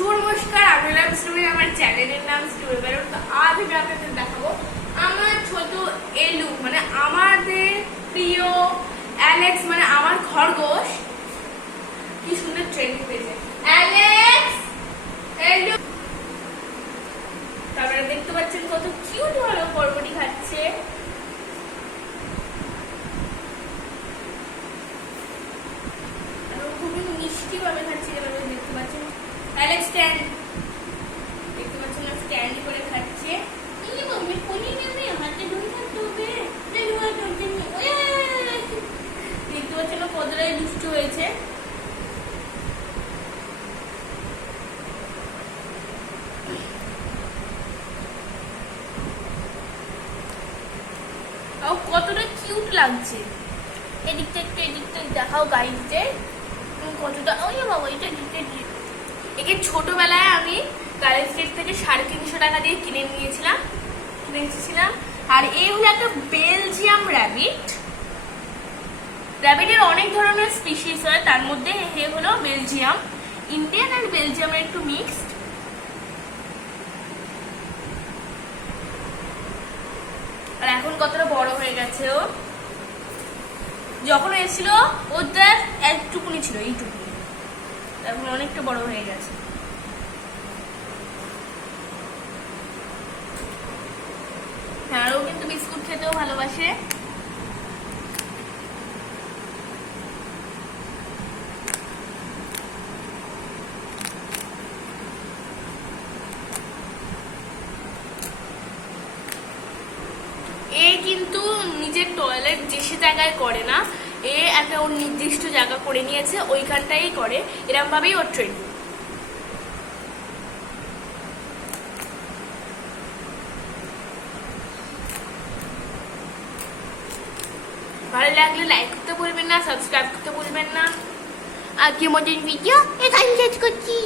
নমস্কার, আমি নাম শ্রুমি, আমার চ্যানেলের নাম শ্রুমি বেরোন। তো আজ আমি আপনাদের দেখাবো আমার ছোট এলু, মানে আমাদের প্রিয় অ্যালেক্স, মানে আমার খরগোশ কি সুন্দর ট্রেনিং পেয়েছে। অ্যালেক্স, এলু, তারপরে দেখতে পাচ্ছেন কত কিউট ভালো পরপটি খাচ্ছে। খুবই মিষ্টি ভাবে খাচ্ছে, দেখতে পাচ্ছেন। অ্যালেক্স স্ট্যান্ড, দেখতে পাচ্ছেন না, স্ট্যান্ড করে খাচ্ছে। দেখতে পাচ্ছেন না কতটাই দুষ্ট হয়েছে। কতটা কিউট লাগছে। এদিকটা একটু এদিকটা দেখাও গাইতে কতটা। ওই বাবা, এটা একে ছোটবেলায় আমি গার্লস স্ট্রিট থেকে 350 টাকা দিয়ে কিনে এসেছিলাম। আর এই হলো একটা বেলজিয়াম র্যাবিট। র্যাবিটের অনেক ধরনের স্পিসিস হয়, তার মধ্যে এ হলো বেলজিয়াম, ইন্ডিয়ান আর বেলজিয়ামের একটু মিক্সড। আর এখন কতটা বড় হয়ে গেছে ও। যখন এসেছিল ওদের একটুকুনি ছিল, এইটুকুনি, এখন অনেকটা বড় হয়ে গেছে। হ্যাঁ, আর ও কিন্তু বিস্কুট খেতেও ভালোবাসে। এ কিন্তু নিজের টয়লেট যে সে জায়গায় করে না, এ একটা ওর নির্দিষ্ট জায়গা করে নিয়েছে, ওইখানটাই করে। এরকম ভাবেই ওর ট্রেন। ভালো লাগলে লাইক করতে ভুলবেন না, সাবস্ক্রাইব করতে ভুলবেন না। আজকে মতন ভিডিও এখানে শেষ করছি।